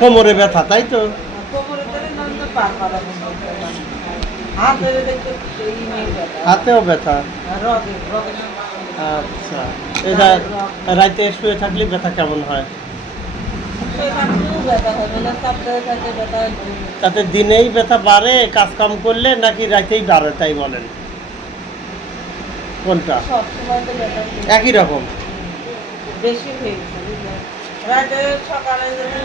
কোমরে ব্যথা, তাই তো? হাতেও ব্যথা। আচ্ছা, এটা রাতে শুয়ে থাকলে ব্যথা কেমন হয়? তাতে দিনেই ব্যথা বাড়ে কাজ কাম করলে, নাকি রাতেই বাড়ে তাই বলেন? কোনটা? একই রকম। বেশি হয়ে গেছে বুঝলেন, রাতে সকালে যদি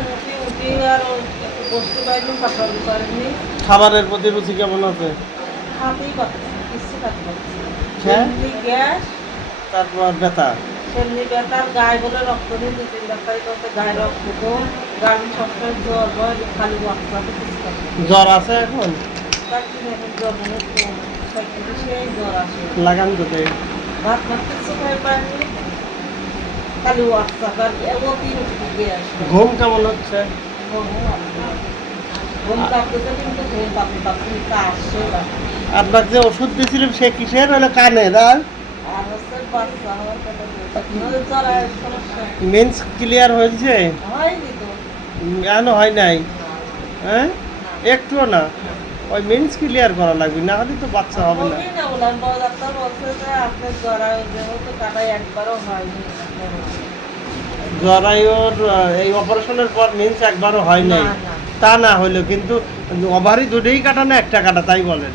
উঠি আর একটু বসতে পারিনি, সকালে পারিনি। খাবারের প্রতি রুচি কেমন আছে? খাতেই পারতেছি না, কিচ্ছু খাতে পারতেছি না। হ্যাঁ? সেমনি গ্যাস, তারপর ব্যথা। সেমনি ব্যথা, গায়ে বলে রক্ত নেই, 2-3 ডাক্তারই করতে গায়ে রক্ত কম, গায়ে সবসময় জ্বর হয়, খালি বাচ্চাকে কিছু খাতে পারতেছি না। জ্বর আছে এখন? তার জন্য এখন জ্বর মনে কম, সেই জ্বর আসে। লাগান তোতে। ভাত কিছু খাই পারিনি, খালি ওয়াটসাপ অতি গ্যাস। ঘুম কেমন হচ্ছে? আপনার যে ওষুধ দিয়েছিলাম সে কিসের হলো? কানের? আর মেন্স ক্লিয়ার হয়েছে? এখনো হয় নাই? হ্যাঁ, একটুও না। ওই মেন্স ক্লিয়ার করা লাগবে, না হলে তো বাচ্চা হবে না। জরায়ুর এই অপারেশনের পর মেন্স একবারও হয় নাই? তা না হইলো কিন্তু ওভারি দুটোই কাটা না একটা কাটা, তাই বলেন?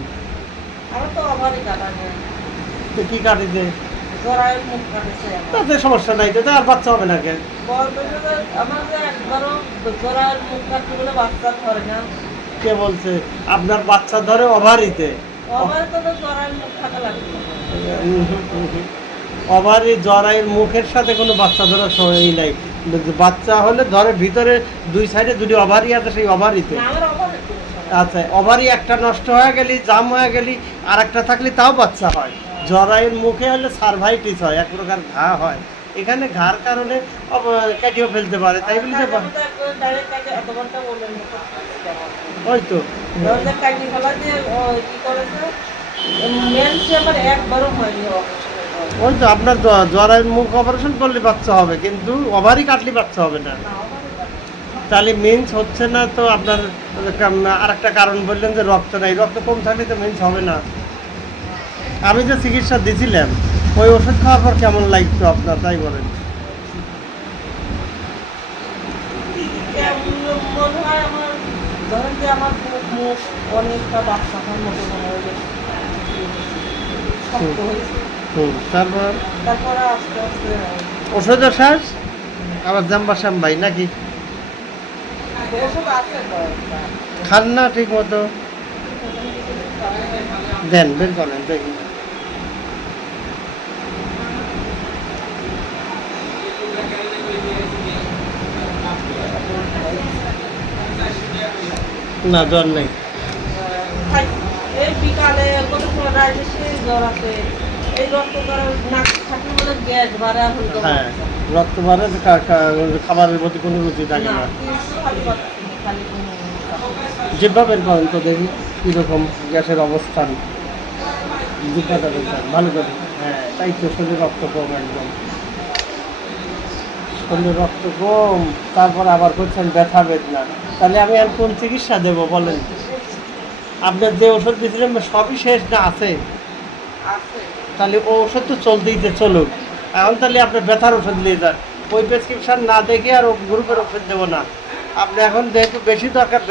তো কি কাটিছে? তাতে সমস্যা নাই, তো আর বাচ্চা হবে না কেন? কে বলছে আপনার বাচ্চা ধরে ওভারিতে? ওভারি জরায়ুর মুখের সাথে কোনো বাচ্চা ধরার সময় নাই। বাচ্চা হলে ধরে ভিতরে দুই সাইডে দুটি ওভারি আছে, সেই ওভারিতে। আচ্ছা, ওভারি একটা নষ্ট হয়ে গেলি, জাম হয়ে গেলি, আর একটা থাকলে তাও বাচ্চা হয়। জরায়ুর মুখে হলে সার্ভাইটিস হয়, এক প্রকার ঘা হয়। এখানে ঘার কারণে কেটেও ফেলতে পারে, তাই বলতে পারে। ওই তো ওই তো আপনার জরায়ুর মুখ অপারেশন করলে বাচ্চা হবে, কিন্তু ওভারি কাটলে বাচ্চা হবে না। তাহলে মেন্স হচ্ছে না তো আপনার আর একটা কারণ বললেন যে রক্ত নাই, রক্ত কম থাকলে তো মেন্স হবে না। আমি যে চিকিৎসা দিয়েছিলাম ওই ওষুধ খাওয়ার পর কেমন লাগতো আপনার, তাই বলেন? তারপর ওষুধও শেষ, আবার জাম্বা শ্যাম্বাই নাকি? খান না ঠিক মতো? দেন, বের করেন দেখি। না, জ্বর নেই। বিকালে জ্বর আছে, এই রক্ত হ্যাঁ, রক্ত বাড়ে, খাবারের প্রতি কোনো রুচি থাকে না। জিহ্বা বের করেন তো দেখি কীরকম গ্যাসের অবস্থান। জিহ্বাটা বের করেন ভালো করে। হ্যাঁ, তাই তো, শরীরে রক্ত কম, একদম শরীরে রক্ত কম। তারপর আবার করছেন ব্যথা বেদনা। তাহলে আমি আর কোন চিকিৎসা দেবো বলেন? আপনার যে ওষুধ দিয়েছিলেন সবই শেষ না আছে? তাহলে ও ওষুধ তো চলতেই চলুক। এখন তাহলে আপনার ব্যথার ওষুধ নিয়ে যান, ওই প্রেসক্রিপশন না দেখে আর গ্রুপের ওষুধ দেবো না। আপনি এখন যেহেতু বেশি দরকার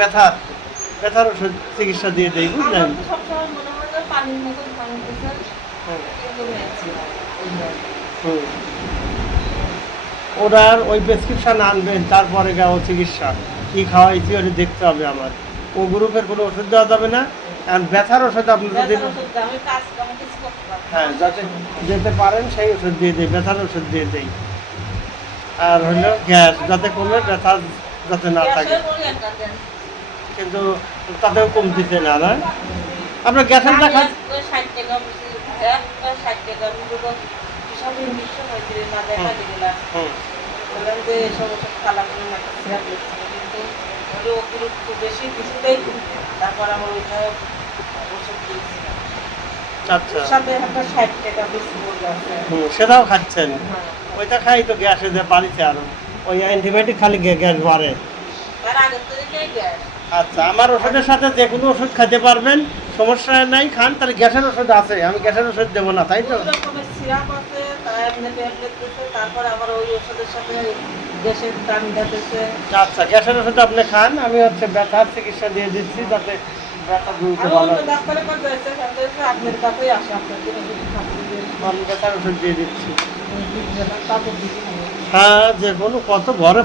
ব্যথার ওষুধ চিকিৎসা দিয়ে দেই, বুঝলেন? ওনার ওই প্রেসক্রিপশন আনবেন, তারপরে ও চিকিৎসা কী খাওয়াইছি ওটা দেখতে হবে আমার। ও গ্রুপের কোনো ওষুধ দেওয়া যাবে না। কারণ ব্যথার ওষুধ আপনি যদি হ্যাঁ যাতে যেতে পারেন সেই ওষুধ দিয়ে দিই, ব্যথার ওষুধ দিয়ে দিই। আর হলো গ্যাস যাতে কমে, ব্যথা যাতে না থাকে, কিন্তু তাতেও কমতেছে না। না আপনার গ্যাসের দেখা আচ্ছা সাথে একটা 60 টাকা বিস্কুট আছে। সেটাও খাচ্ছেন? হ্যাঁ। ওইটা খাই তো গ্যাসে যে বাড়িতে আরো ওই অ্যান্টিবায়োটিক খালি গ্যাস বাড়ে। আর আগের থেকেই গ্যাস। আচ্ছা আমার ওষুধের সাথে যে কোনো ওষুধ খেতে পারবেন, সমস্যা নাই, খান। তাহলে গ্যাসের ওষুধ আছে, আমি গ্যাসের ওষুধ দেবো না, তাই তো? ওই রকমের সিরাপ আছে, তার এমনি ট্যাবলেট দিছে, তারপরে আবার ওই ওষুধের সাথে গ্যাসের টান দিতেছে। আচ্ছা গ্যাসের ওষুধ আপনি খান, আমি হচ্ছে ব্যথার চিকিৎসা দিয়ে দিচ্ছি যাতে ব্যথা দ্রুত আর ভালো অন্য হয়। ডাক্তারের কাছে যাইছে, সাথে সাথে আপনার কাছেই আসে, আপনার জন্য কিছু খাবার দিয়ে আমি ব্যথার ওষুধ দিয়ে দিচ্ছি। তারপর দিদি হ্যাঁ যে কোনো কত ঘরে